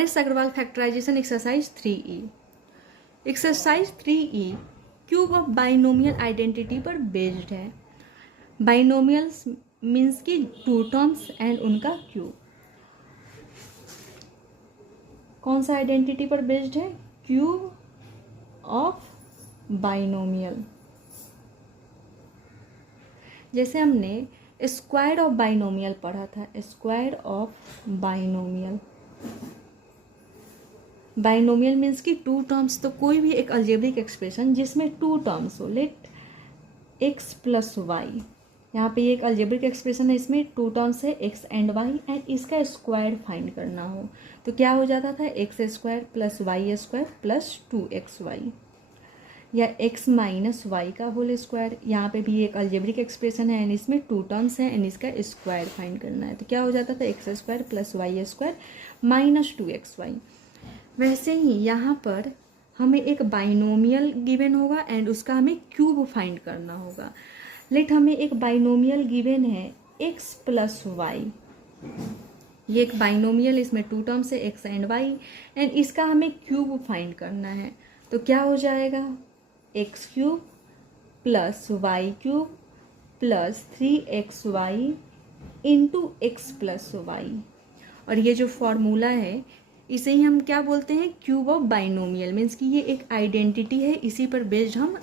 Harish Agarwal factorisation exercise 3E। Exercise 3E cube of binomial identity पर based है। Binomials means की two terms and उनका क्यूब। कौन सा आइडेंटिटी पर बेस्ड है? Cube of binomial. जैसे हमने स्क्वायर ऑफ बाइनोमियल पढ़ा था, square of binomial. Binomial means की टू टर्म्स, तो कोई भी एक अलजेब्रिक एक्सप्रेशन जिसमें टू टर्म्स हो, लेट एक्स प्लस वाई। यहाँ पे ये एक अलजेब्रिक एक्सप्रेशन है, इसमें टू टर्म्स है एक्स एंड वाई, एंड इसका स्क्वायर फाइंड करना हो तो क्या हो जाता था? X square plus Y square plus 2xy, या एक्स माइनस वाई का होल स्क्वायर। यहाँ पे भी एक अलजेब्रिक एक्सप्रेशन है एंड इसमें टू टर्म्स हैं एंड इसका स्क्वायर फाइंड करना है तो क्या हो जाता था? X square plus Y square minus 2xy। वैसे ही यहाँ पर हमें एक बाइनोमियल गिवन होगा एंड उसका हमें क्यूब फाइंड करना होगा। लेट हमें एक बाइनोमियल गिवन है x प्लस वाई। ये एक बाइनोमियल, इसमें टू टर्म्स है एक्स एंड वाई, एंड इसका हमें क्यूब फाइंड करना है तो क्या हो जाएगा? X cube plus Y cube plus 3xy into X plus Y. और ये जो फॉर्मूला है इसे ही हम क्या बोलते हैं? Cube of binomial. मीन्स कि ये एक आइडेंटिटी है, इसी पर बेस्ड हम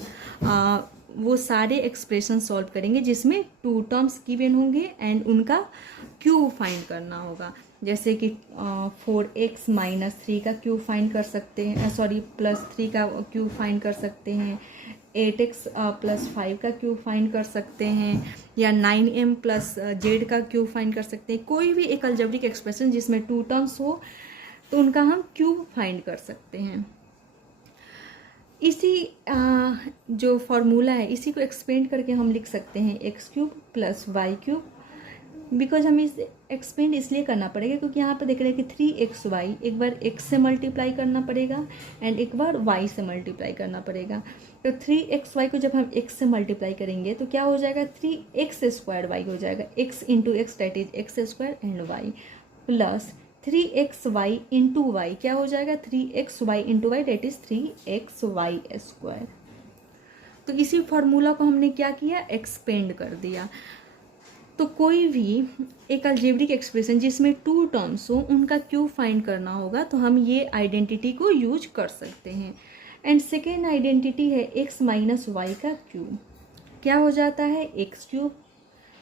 वो सारे एक्सप्रेशन सॉल्व करेंगे जिसमें टू टर्म्स गिवन होंगे एंड उनका क्यूब फाइंड करना होगा। जैसे कि 4x माइनस 3 का क्यूब फाइंड कर सकते हैं, सॉरी प्लस 3 का क्यूब फाइंड कर सकते हैं, 8x प्लस 5 का क्यूब फाइंड कर सकते हैं, या 9m प्लस z का क्यूब फाइंड कर सकते हैं। कोई भी एक अलजेब्रिक एक्सप्रेशन जिसमें टू टर्म्स हो तो उनका हम क्यूब फाइंड कर सकते हैं। इसी जो फॉर्मूला है इसी को एक्सपेंड करके हम लिख सकते हैं X cube plus Y cube. Because हमें इसे एक्सपेंड इसलिए करना पड़ेगा क्योंकि यहाँ पर देख रहे हैं कि 3xy एक बार x से मल्टीप्लाई करना पड़ेगा एंड एक बार y से मल्टीप्लाई करना पड़ेगा। तो 3xy को जब हम x से मल्टीप्लाई करेंगे तो क्या हो जाएगा? 3x स्क्वायर y हो जाएगा, x into X that is X square and y, plus 3xy into Y क्या हो जाएगा? 3xy into Y that is 3xy square. तो इसी फॉर्मूला को हमने क्या किया? एक्सपेंड कर दिया। तो कोई भी एक अलजेब्रिक एक्सप्रेशन जिसमें टू टर्म्स हो उनका क्यूब फाइंड करना होगा तो हम ये आइडेंटिटी को यूज कर सकते हैं। एंड सेकेंड आइडेंटिटी है एक्स माइनस वाई का क्यूब। क्या हो जाता है? X cube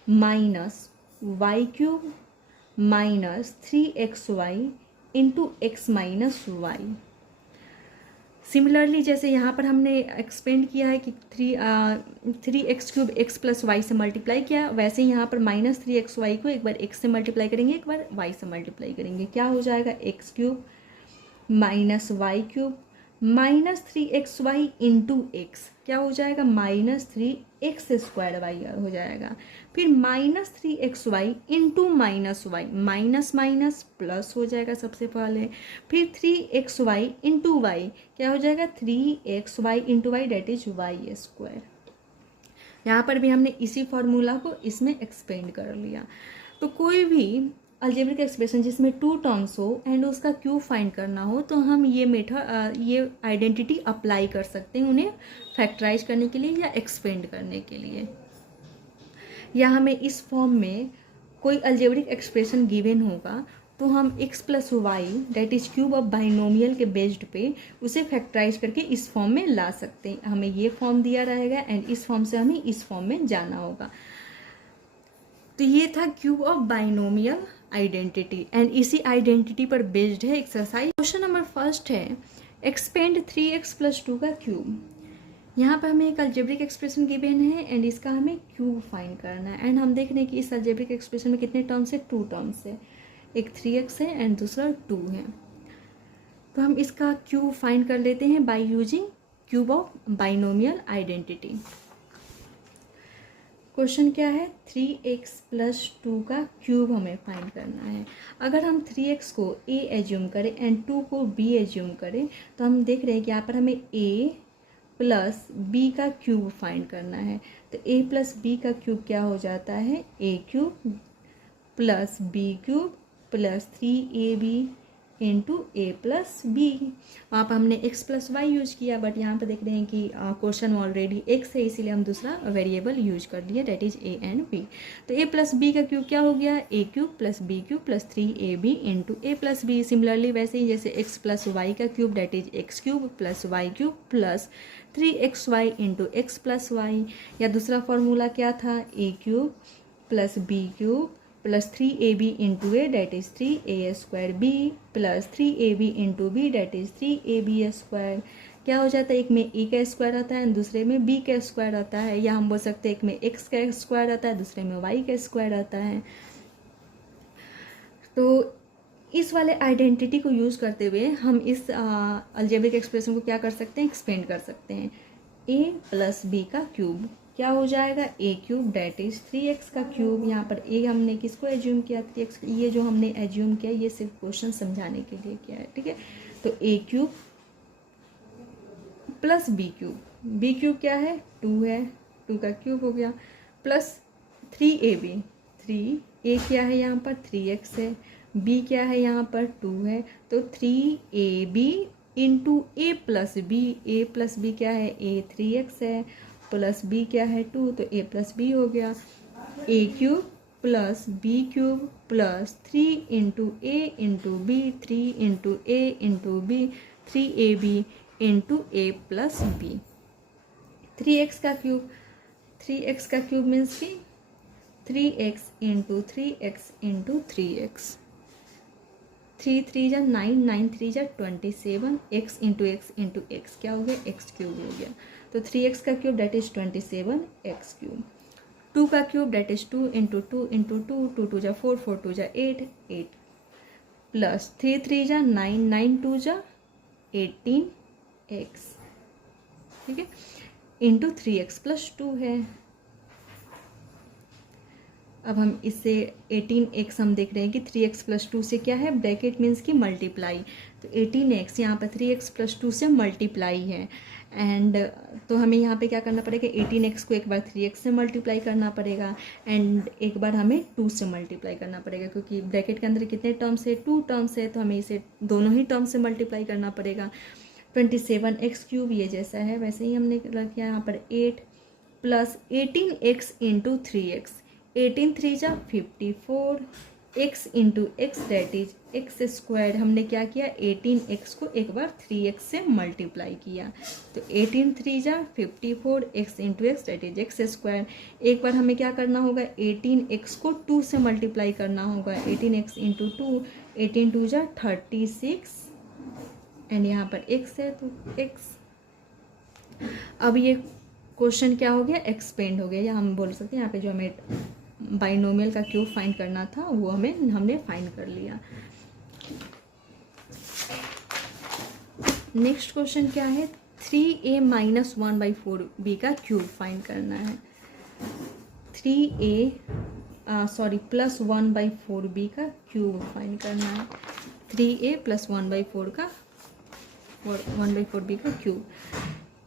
minus Y cube minus 3xy into x minus Y. Similarly जैसे यहाँ पर हमने एक्सपेंड किया है कि 3x cube X plus Y से मल्टीप्लाई किया, वैसे ही यहाँ पर माइनस 3xy को एक बार x से मल्टीप्लाई करेंगे, एक बार y से मल्टीप्लाई करेंगे। क्या हो जाएगा? X cube minus Y cube minus 3xy into X क्या हो जाएगा? माइनस 3x स्क्वायर वाई हो जाएगा। फिर minus 3xy into minus Y, minus minus plus हो जाएगा सबसे पहले। फिर 3xy इंटू वाई क्या हो जाएगा? 3xy into Y that is Y square. यहाँ पर भी हमने इसी फॉर्मूला को इसमें एक्सपेंड कर लिया। तो कोई भी अलजेब्रिक एक्सप्रेशन जिसमें टू टर्म्स हो एंड उसका क्यूब फाइंड करना हो तो हम ये मेथड ये आइडेंटिटी अप्लाई कर सकते हैं उन्हें फैक्टराइज करने के लिए या एक्सपेंड करने के लिए। या हमें इस फॉर्म में कोई अलजेब्रिक एक्सप्रेशन गिवन होगा तो हम x plus Y that is cube of binomial के बेस्ड पे उसे फैक्टराइज करके इस फॉर्म में ला सकते हैं। हमें ये फॉर्म दिया रहेगा एंड इस फॉर्म से हमें इस फॉर्म में जाना होगा। तो ये था cube of binomial identity and इसी आइडेंटिटी पर बेस्ड है एक्सरसाइज। क्वेश्चन नंबर फर्स्ट है एक्सपेंड 3x प्लस 2 का क्यूब। यहाँ पर हमें एक अलजेब्रिक एक्सप्रेशन गिवन है एंड इसका हमें क्यूब फाइंड करना है। एंड हम देख रहे हैं कि इस अलजेब्रिक एक्सप्रेशन में कितने टर्म्स है? टू टर्म्स है, एक 3x है एंड दूसरा 2 है। तो हम इसका क्यूब फाइंड कर लेते हैं by using cube of binomial identity. Question क्या है? 3x प्लस 2 का क्यूब हमें फाइंड करना है। अगर हम 3x को a एज्यूम करें एंड 2 को b एज्यूम करें तो हम देख रहे हैं कि यहाँ पर हमें a प्लस b का क्यूब फाइंड करना है। तो a प्लस b का क्यूब क्या हो जाता है? a cube plus b cube plus 3ab into A plus B. वहाँ पर हमने एक्स प्लस वाई यूज किया, बट यहाँ पर देख रहे हैं कि क्वेश्चन ऑलरेडी एक्स है, इसीलिए हम दूसरा वेरिएबल यूज कर लिए, that is A and B. तो ए प्लस बी का क्यूब क्या हो गया, A cube plus B cube plus 3ab into A plus B. Similarly वैसे ही जैसे एक्स प्लस वाई का cube that is X cube plus Y cube plus 3xy into X plus Y, या दूसरा फॉर्मूला क्या था, A cube plus B cube plus 3ab into A that is 3a square B plus 3ab into B that is 3ab square. क्या हो जाता है, एक में ए का स्क्वायर आता है, दूसरे में बी का स्क्वायर आता है, या हम बोल सकते हैं एक में एक्स का स्क्वायर आता है, दूसरे में वाई का स्क्वायर आता है। तो इस वाले आइडेंटिटी को यूज़ करते हुए हम इस अलजेब्रिक एक्सप्रेशन को क्या कर सकते हैं, एक्सपेंड कर सकते हैं। ए प्लस बी का क्यूब क्या हो जाएगा, ए क्यूब डेट इज 3x का क्यूब। यहाँ पर ए हमने किसको एज्यूम किया, 3x। ये जो हमने एज्यूम किया ये सिर्फ क्वेश्चन समझाने के लिए किया है, ठीक है। तो ए क्यूब प्लस बी क्यूब क्या है, 2 है, 2 का क्यूब हो गया, प्लस 3ab, 3a क्या है यहाँ पर 3x है, b क्या है यहाँ पर 2 है, तो 3ab into A plus B क्या है, a 3x है, प्लस बी क्या है 2, तो a प्लस बी हो गया। A cube plus B cube plus 3 into A into B, 3 into A into B, 3ab into A plus B. 3x का cube means कि 3x into 3x into 3x, 3 3 जा 9, 9 3 जा 27, x into x क्या हो गया, x cube हो गया। तो 3x का cube that is 27 x cube. 2 का cube that is 2 into 2 into 2, 2 2 जा 4, 4 2 जा 8, 8 प्लस 3 3 जा 9, 9 2 जा 18x, ठीक है, इंटू 3x प्लस 2 है। अब हम इससे 18x हम देख रहे हैं कि 3x प्लस 2 से क्या है, ब्रैकेट मीन्स की मल्टीप्लाई, तो 18x यहाँ पर 3x प्लस 2 से मल्टीप्लाई है, एंड तो हमें यहाँ पे क्या करना पड़ेगा, 18x को एक बार 3x से मल्टीप्लाई करना पड़ेगा एंड एक बार हमें 2 से मल्टीप्लाई करना पड़ेगा, क्योंकि ब्रैकेट के अंदर कितने टर्म्स है, 2 टर्म्स है, तो हमें इसे दोनों ही टर्म्स से मल्टीप्लाई करना पड़ेगा। 27x क्यूब ये जैसा है वैसे ही हमने किया यहाँ पर 8 प्लस 18x इंटू 3x, 18 3 जा 54, x into X that is X square. हमने क्या किया, 18x को एक बार 3x से मल्टीप्लाई किया, तो 18 3 जा 54, x into X that is X square. एक बार हमें क्या करना होगा, 18x को 2 से मल्टीप्लाई करना होगा, 18x इंटू 2, 18 2 जा 36 एंड यहाँ पर x है तो x। अब ये क्वेश्चन क्या हो गया, एक्सपेंड हो गया, या हम बोल सकते हैं यहाँ पे जो हमें बाइनोमियल का क्यूब फाइंड करना था वो हमने फाइंड कर लिया। नेक्स्ट क्वेश्चन क्या है, 3a माइनस 1/4b का क्यूब फाइंड करना है। 3a प्लस 1/4b का क्यूब फाइंड करना है। 3a प्लस 1/4b का क्यूब।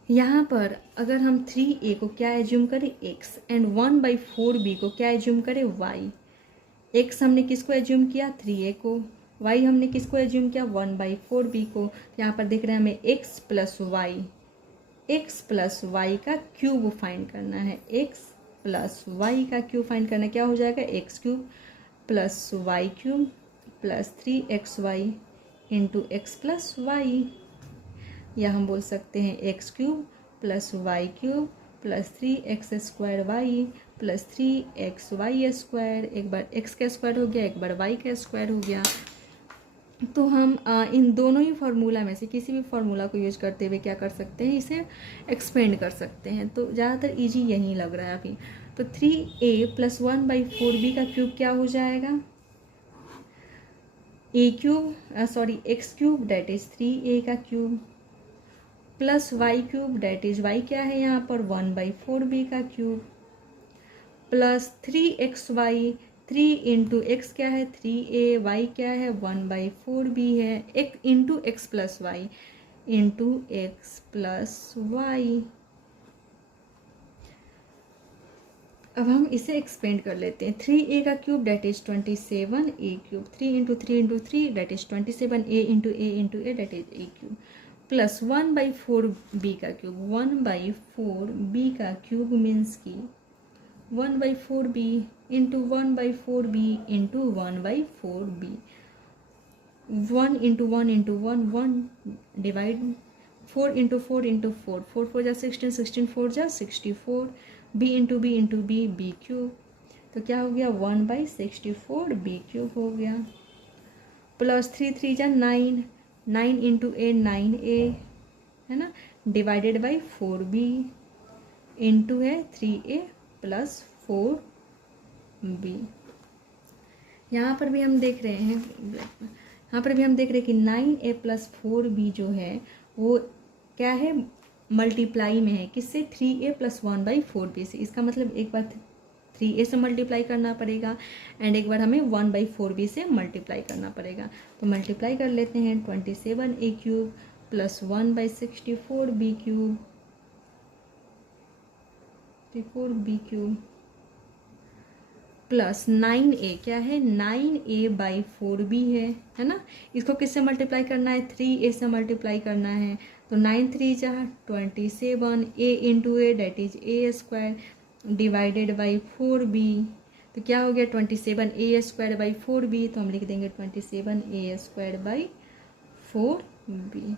यहाँ पर अगर हम 3a को क्या एज्यूम करें, x एंड 1/4b को क्या एज्यूम करें, y। x हमने किसको एज्यूम किया, 3a को, y हमने किसको एज्यूम किया, 1/4b को। यहाँ पर देख रहे हैं हमें x प्लस y का क्यूब फाइंड करना है, x प्लस y का क्यूब फाइंड करना है। क्या हो जाएगा, x cube plus y cube plus 3xy into X plus Y, या हम बोल सकते हैं X cube plus Y cube plus 3x square Y plus 3xy square. एक बार x का स्क्वायर हो गया, एक बार y का स्क्वायर हो गया। तो हम इन दोनों ही फार्मूला में से किसी भी फार्मूला को यूज करते हुए क्या कर सकते हैं, इसे एक्सपेंड कर सकते हैं। तो ज़्यादातर इजी यही लग रहा है अभी। तो 3a प्लस 1/4b का क्यूब क्या हो जाएगा, X cube that is 3a का cube plus Y cube that is Y क्या है यहाँ पर 1/4b का cube plus 3xy, 3 into X क्या है 3a, वाई क्या है 1/4b है, एक into X plus Y into X plus Y. अब हम इसे एक्सपेंड कर लेते हैं। 3a का cube that is 27a cube, 3 that is 27a into A that is a cube, plus 1/4b का क्यूब, 1/4b का क्यूब मीन्स की 1/4b into 1/4b into 1/4b, 1 into 1 into 1 divide 4 into 4 into 4, 4 4 जा 16, 16 4 जा 64, b into B B cube, तो क्या हो गया 1/64 B cube हो गया, प्लस 3 3 जा 9, 9 इंटू ए 9a है ना, डिवाइडेड बाई 4b इंटू है 3a प्लस 4b। यहाँ पर भी हम देख रहे हैं, यहाँ पर भी हम देख रहे हैं कि 9a प्लस 4b जो है वो क्या है, मल्टीप्लाई में है किससे, 3a प्लस 1/4b से। इसका मतलब एक बार 3a से मल्टीप्लाई करना पड़ेगा एंड एक बार हमें 1/4b से मल्टीप्लाई करना पड़ेगा। तो मल्टीप्लाई कर लेते हैं, 27a cube plus 1/64b cube, 4b cube plus 9a, क्या है 9a/4b है ना। इसको किससे मल्टीप्लाई करना है, 3a से मल्टीप्लाई करना है, तो 9 3 जा 27, a into A that is a² divided by 4b, तो क्या हो गया 27a² तो हम लिख देंगे 27a²/4b।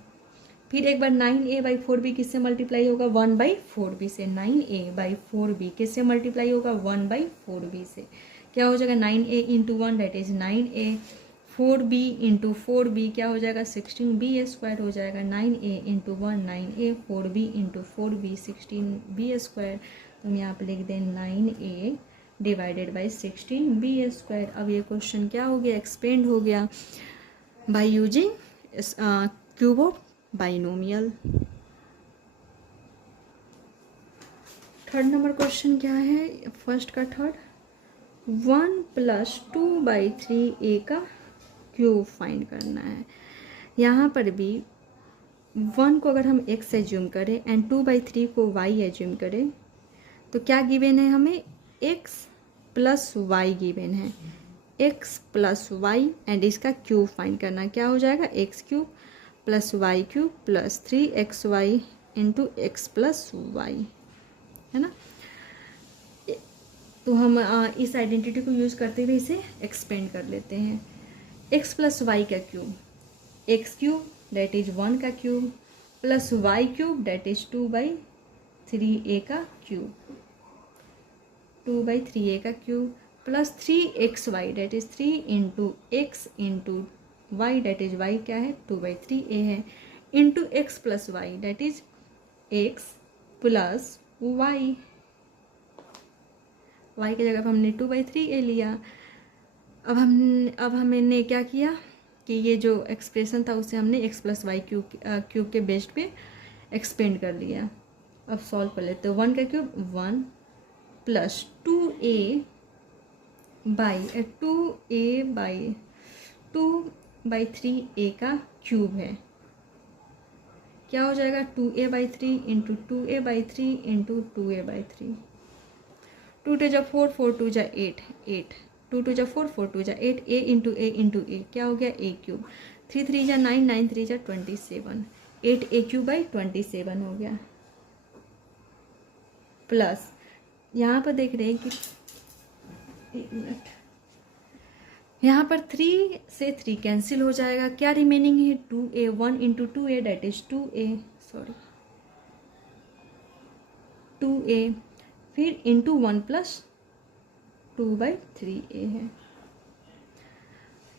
फिर एक बार 9a/4b किससे मल्टीप्लाई होगा, 1/4b से, 9a/4b किससे मल्टीप्लाई होगा, 1/4b से, क्या हो जाएगा 9a into 1 date is 9a, 4b into 4b क्या हो जाएगा 16b² हो जाएगा, 9a into 1 9a, 4b into 4b 16b², तो हम यहाँ पे लिख दें 9a डिवाइडेड बाई 16b²। अब ये क्वेश्चन क्या हो गया, एक्सपेंड हो गया by using cube of binomial. Third number question क्या है, फर्स्ट का थर्ड, 1 + 2/3a का क्यूब फाइंड करना है। यहाँ पर भी 1 को अगर हम x एज्यूम करें एंड 2/3 को y एज्यूम करें तो क्या गिवन है हमें, x + y गिवन है, x + y एंड इसका क्यूब फाइंड करना, क्या हो जाएगा x³ + y³ + 3xy into x + y है ना। तो हम इस आइडेंटिटी को यूज़ करते हुए इसे एक्सपेंड कर लेते हैं। x + y का क्यूब, x³ डेट इज 1 का cube plus y³ date is 2/3a का क्यूब, 2/3a का cube plus 3xy that is 3 into x into y that is y क्या है 2/3a है, into x + y that is x + y, y की जगह पर हमने 2/3a लिया। अब हमने क्या किया कि ये जो एक्सप्रेशन था उसे हमने x + y क्यूब के बेस्ड पे एक्सपेंड कर लिया। अब सॉल्व कर लेते हैं, 1 का क्यूब 1 प्लस 2/3a का क्यूब है, क्या हो जाएगा 2a/3 into 2a/3 into 2a/3, 2 2 जा 4 4 2 जा 8 8, 2 2 जा 4 4 2 जा 8, a इंटू ए क्या हो गया a³, 3 3 जा 9 9 3 जा 27, 8a³/27 हो गया, प्लस यहाँ पर देख रहे हैं कि एक मिनट, यहाँ पर 3 से 3 कैंसिल हो जाएगा, क्या रिमेनिंग है 2a, 1 into 2a date is 2a, फिर इंटू 1 + 2/3a है।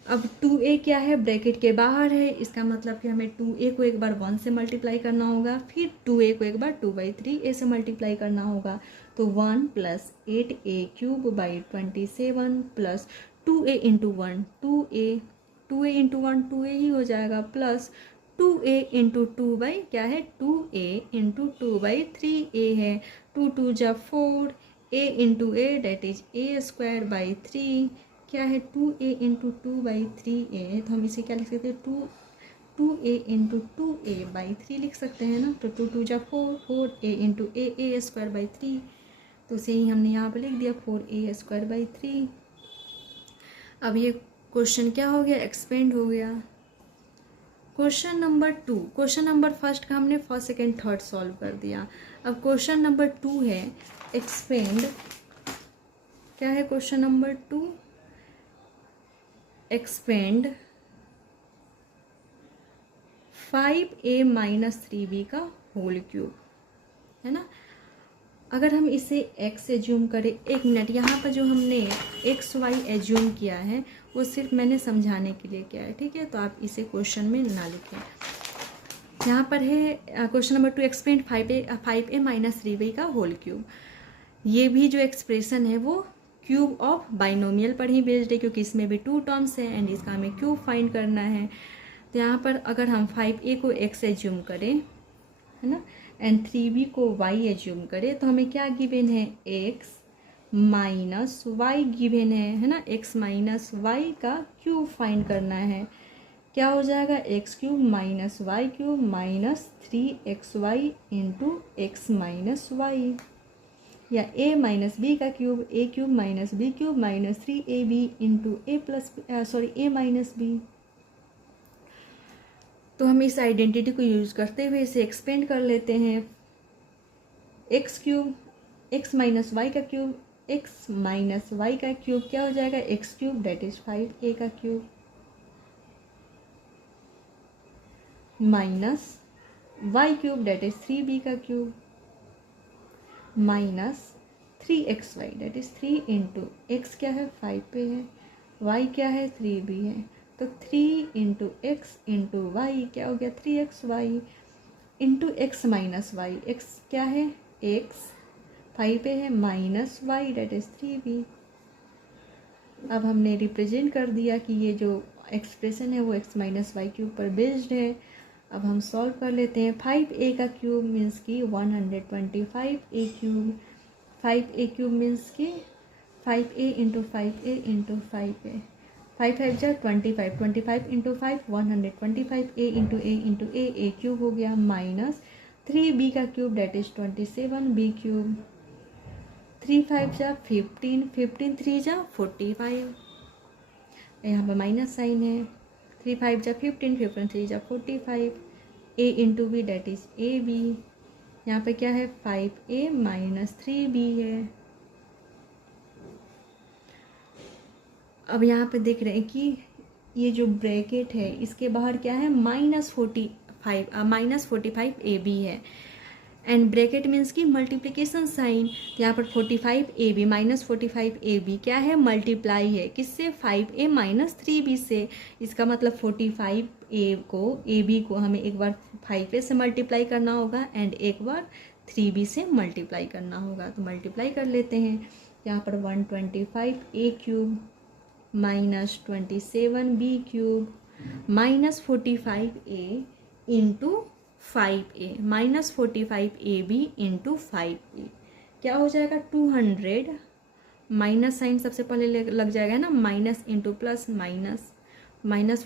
अब 2a क्या है, ब्रैकेट के बाहर है, इसका मतलब कि हमें 2a को एक बार 1 से मल्टीप्लाई करना होगा, फिर 2a को एक बार 2/3a से मल्टीप्लाई करना होगा, तो 1 + 8a³/27 plus 2a into 1 2a, 2a into 1 2a ही हो जाएगा, प्लस 2a इंटू 2 क्या है 2a इंटू 2/3a है, 2 2 जा 4, a into a that is a²/3 क्या है 2a इंटू 2/3a, तो हम इसे क्या लिख सकते हैं 2a इंटू 2a/3 लिख सकते हैं ना, तो 2 2 जा 4 4a इंटू a² 3, तो उसे ही हमने यहाँ पर लिख दिया 4a² / 3। अब ये क्वेश्चन क्या हो गया, एक्सपेंड हो गया। Question number 2, question number first का हमने फर्स्ट सेकेंड थर्ड सॉल्व कर दिया। अब क्वेश्चन नंबर 2 है एक्सपेंड, क्या है question number 2, expand 5a - 3b का होल क्यूब, है ना। अगर हम इसे x एज्यूम करें, 1 मिनट, यहाँ पर जो हमने xy एज्यूम किया है वो सिर्फ मैंने समझाने के लिए किया है, ठीक है। तो आप इसे क्वेश्चन में ना लिखें। यहाँ पर है question number 2, expand 5a - 3b का होल क्यूब। ये भी जो एक्सप्रेशन है वो क्यूब ऑफ बाइनोमियल पर ही बेस्ड है, क्योंकि इसमें भी 2 टर्म्स है एंड इसका हमें क्यूब फाइंड करना है। तो यहाँ पर अगर हम 5a को x एज्यूम करें, है ना, एंड 3b को y एज्यूम करें, तो हमें क्या गिवन है, x - y गिवन है ना। x - y का क्यूब फाइंड करना है। क्या हो जाएगा, x³ - y³ - 3xy into x - y, या a - b का cube, a³ - b³ - 3ab into a - b। तो हम इस आइडेंटिटी को यूज करते हुए इसे एक्सपेंड कर लेते हैं। x³ x - y का क्यूब, x - y का क्यूब क्या हो जाएगा, x³ दैट इज 5a का cube minus y³ that is 3b का cube minus 3xy that is 3 into x क्या है 5 पे है, y क्या है 3b है, तो 3 इंटू एक्स इंटू वाई क्या हो गया 3xy into x - y, x क्या है x 5 पे है minus y that is 3b। अब हमने रिप्रेजेंट कर दिया कि ये जो एक्सप्रेशन है वो x - y क्यूब पर बेस्ड है। अब हम सॉल्व कर लेते हैं। 5a का क्यूब मीन्स कि 125a³, 5a³ मीन्स कि 5a into 5a into 5a, 5 5 जा 25, 25 into 5 125a into a cube हो गया माइनस 3b का क्यूब दैट इज 27b³, 3 5 जा 15, 15 3 जा 45, यहाँ पर माइनस साइन है, 3 5 जा 15, 15 3 जा 45, a into B that is A B, यहाँ पे क्या है 5a - 3b है। अब यहाँ पे देख रहे हैं कि ये जो ब्रैकेट है इसके बाहर क्या है -45ab है, एंड ब्रैकेट मीन्स की मल्टीप्लिकेशन साइन। तो यहाँ पर 45ab - 45ab क्या है, मल्टीप्लाई है किससे 5a - 3b से। इसका मतलब 45a को ab को हमें एक बार 5a से मल्टीप्लाई करना होगा एंड एक बार 3b से मल्टीप्लाई करना होगा। तो मल्टीप्लाई कर लेते हैं। यहाँ पर 125a³ minus 27b³ minus 45a into 5a minus 45ab into 5a क्या हो जाएगा 200, माइनस साइन सबसे पहले लग जाएगा ना, minus into plus minus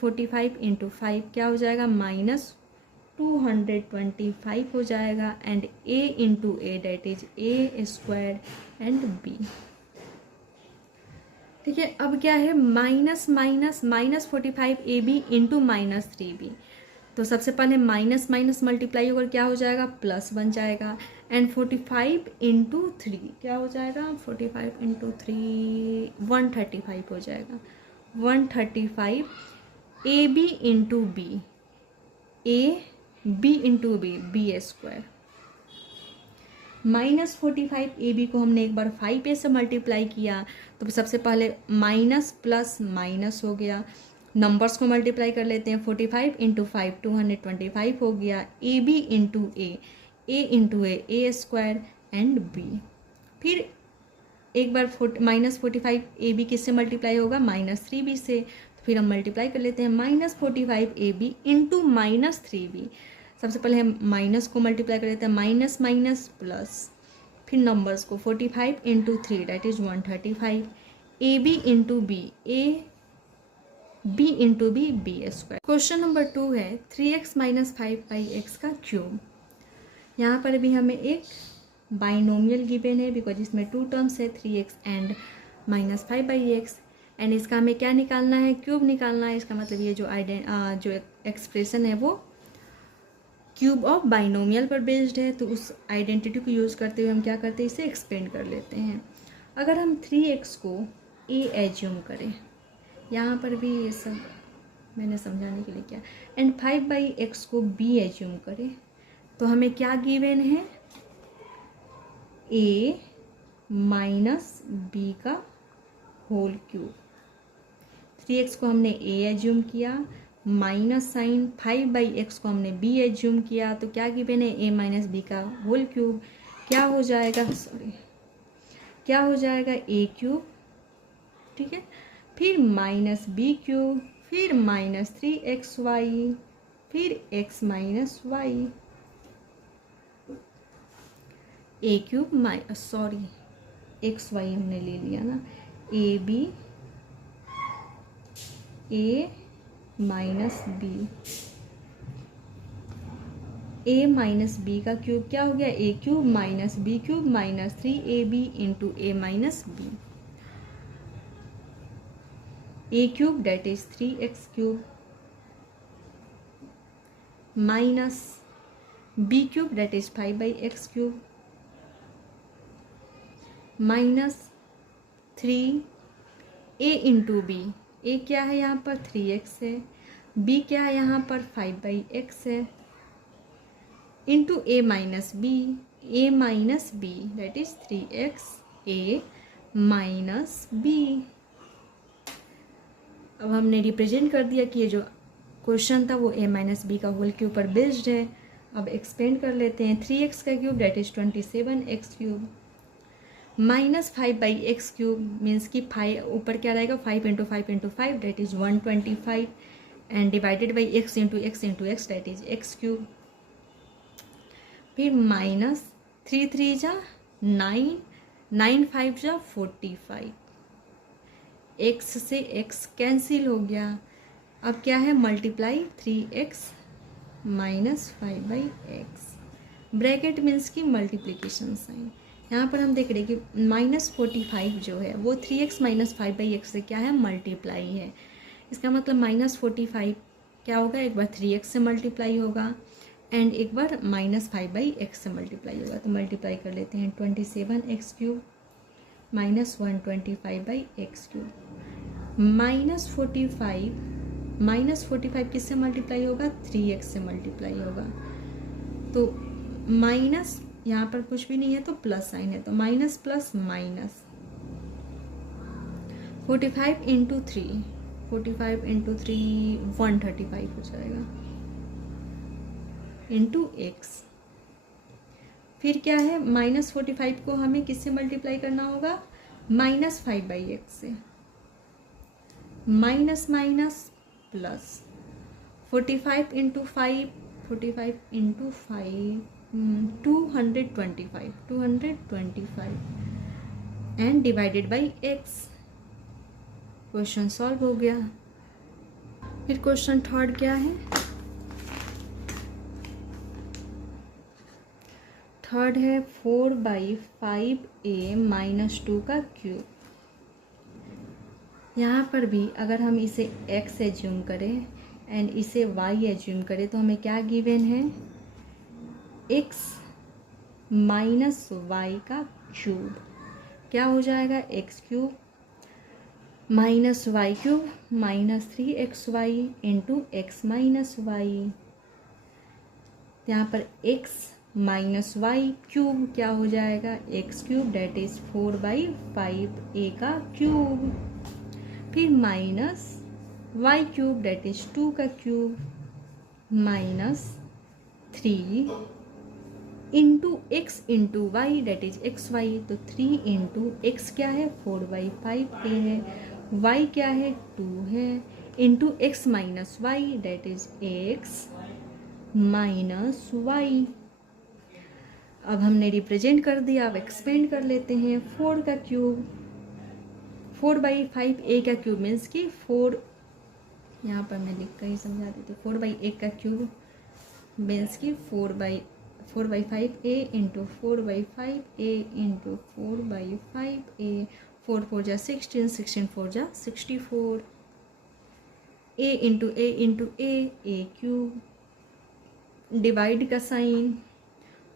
45 into 5 क्या हो जाएगा -225 हो जाएगा, and a into A that is a² and b। ठीक है। अब क्या है -45ab इंटू -3b, तो सबसे पहले माइनस माइनस मल्टीप्लाई होकर क्या हो जाएगा प्लस बन जाएगा, एंड 45 इंटू 3 क्या हो जाएगा 45 इंटू 3 135 हो जाएगा, 135 ab into B, a b into B b² -45ab को हमने एक बार 5a से मल्टीप्लाई किया, तो सबसे पहले माइनस प्लस माइनस हो गया, नंबर्स को मल्टीप्लाई कर लेते हैं। 45 इंटू 5 225 हो गया, A B into A into a² and b। फिर एक बार -45 ए बी किससे मल्टीप्लाई होगा -3b से, तो फिर हम मल्टीप्लाई कर लेते हैं -45ab इंटू -3b। सबसे पहले हम माइनस को मल्टीप्लाई कर लेते हैं, माइनस माइनस प्लस, फिर नंबर्स को 45 into 3 that is 135, A B into B b into B b²। Question number 2 है 3x - 5x का क्यूब। यहाँ पर भी हमें एक बाइनोमियल गिवन है बिकॉज इसमें 2 टर्म्स है 3x एंड -5/x एंड इसका हमें क्या निकालना है, क्यूब निकालना है। इसका मतलब ये जो एक्सप्रेशन है वो क्यूब ऑफ बाइनोमियल पर बेस्ड है। तो उस आइडेंटिटी को यूज़ करते हुए हम क्या करते हैं, इसे एक्सपेंड कर लेते हैं। अगर हम 3x को a एज्यूम करें, यहाँ पर भी ये सब मैंने समझाने के लिए किया, एंड 5/x को b एज्यूम करें तो हमें क्या गिवन है, a माइनस b का होल क्यूब। 3x को हमने a एज्यूम किया, माइनस साइन 5/x को हमने b एज्यूम किया, तो क्या गिवन है, a माइनस b का होल क्यूब। क्या हो जाएगा, क्या हो जाएगा, a क्यूब, ठीक है, फिर माइनस b क्यूब, फिर -3xy, फिर x minus y, a cube x y हमने ले लिया ना, a b a minus b, a minus b का क्यूब क्या हो गया, a cube minus b cube minus 3ab into a minus b, a cube that is 3x cube minus b cube that is 5/x cube minus 3a into B, a क्या है यहाँ पर 3x है, b क्या है यहाँ पर 5/x है, into a minus b that is 3x a minus b. अब हमने रिप्रेजेंट कर दिया कि ये जो क्वेश्चन था वो a माइनस बी का होल क्यूब पर बेस्ड है। अब एक्सपेंड कर लेते हैं, 3x का cube that is 27x cube minus 5/x cube means कि 5 ऊपर क्या रहेगा, 5 into 5 into 5 that is 125 and divided by x into x that is x cube, फिर माइनस 3 जा 9, 9 5 जा 45, x से x कैंसिल हो गया। अब क्या है, multiply 3x minus 5/x, bracket means की मल्टीप्लिकेशन साइन। यहाँ पर हम देख रहे हैं कि -45 जो है वो 3x माइनस 5/x से क्या है, मल्टीप्लाई है। इसका मतलब -45 क्या होगा, एक बार 3x से मल्टीप्लाई होगा एंड एक बार -5/x से मल्टीप्लाई होगा। तो मल्टीप्लाई कर लेते हैं, 27x cube minus 125/x cube -45 किससे मल्टीप्लाई होगा, 3x से मल्टीप्लाई होगा। तो माइनस यहाँ पर कुछ भी नहीं है तो प्लस साइन है, तो माइनस प्लस माइनस 45 इंटू 3 135 हो जाएगा इंटू x। फिर क्या है, -45 को हमें किससे मल्टीप्लाई करना होगा, -5/x से, minus minus plus 45 into 5 225 and divided by x। Question solve हो गया। फिर क्वेश्चन थर्ड क्या है, थर्ड है 4/5a माइनस 2 का क्यूब। यहाँ पर भी अगर हम इसे x एज्यूम करें एंड इसे y एज्यूम करें तो हमें क्या गिवन है, x माइनस वाई का क्यूब क्या हो जाएगा, x cube minus Y cube minus 3xy into x minus y. यहाँ पर x माइनस वाई क्यूब क्या हो जाएगा, x cube that is 4/5a का क्यूब, फिर minus Y cube that is 2 का cube minus 3 into x into Y that is x y. तो 3 into X क्या है, 4/5a है, y क्या है, 2 है, into x minus y that is x minus y. अब हमने रिप्रेजेंट कर दिया, अब एक्सपेंड कर लेते हैं, 4 का क्यूब 4/5a का क्यूब मीन्स कि 4, यहाँ पर मैं लिख कर ही समझा देती हूँ, 4/1 का क्यूब मीन्स कि 4/5 a into 4/5 a into 4/5 a, 4 4 जा 16, 16 4 जा 64, a into a cube, divide का साइन,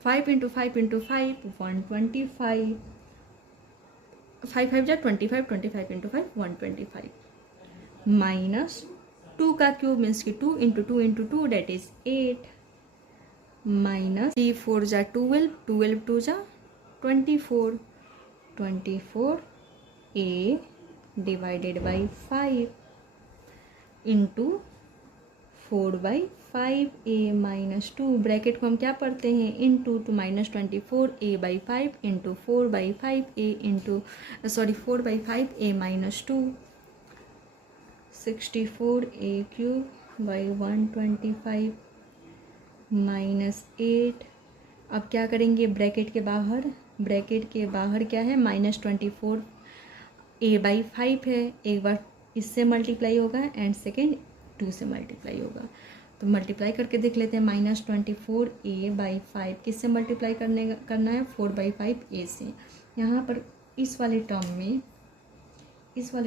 5 इंटू 5 इंटू 5 125, 5 5 जा 25, 25 इंटू 5 125, माइनस 2 का क्यूब मीन्स कि 2 into 2 into 2 that is 8, minus 3 4 जा 12, 12 2 जा 24, 24 a divided by 5 into 4/5 a minus 2, bracket को हम क्या पढ़ते हैं इंटू, तो minus 24 a/5 into 4/5 a into 4/5 a minus 2, 64 a cube by 125 minus 8। अब क्या करेंगे, ब्रैकेट के बाहर क्या है, माइनस 24 a/5 है, एक बार इससे मल्टीप्लाई होगा एंड सेकेंड 2 से मल्टीप्लाई होगा, तो मल्टीप्लाई करके देख लेते हैं। माइनस 24 a/5 किससे मल्टीप्लाई करना है, 4/5 a से। यहाँ पर इस वाले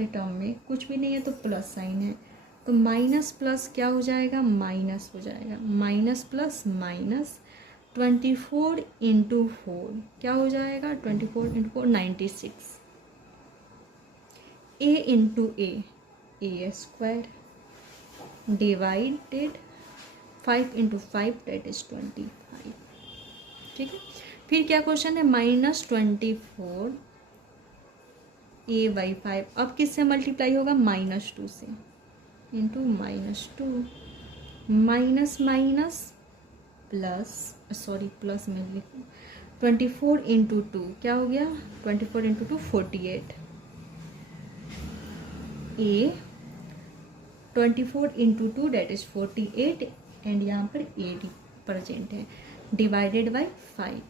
टर्म में कुछ भी नहीं है तो प्लस साइन है, तो माइनस प्लस क्या हो जाएगा, माइनस हो जाएगा, माइनस प्लस माइनस 24 इंटू 4 क्या हो जाएगा, 24 into 4 96, a into a square divided 5 into 5 that is 25, ठीक है। फिर क्या क्वेश्चन है, माइनस 24 a/5, अब किससे मल्टीप्लाई होगा, माइनस 2 से, into minus 2, minus minus plus, plus में लिखूँ, 24 इंटू 2 क्या हो गया, 24 into 2 48, a 24 into 2 that is 48 and यहाँ पर 80 प्रेजेंट है, डिवाइडेड बाई 5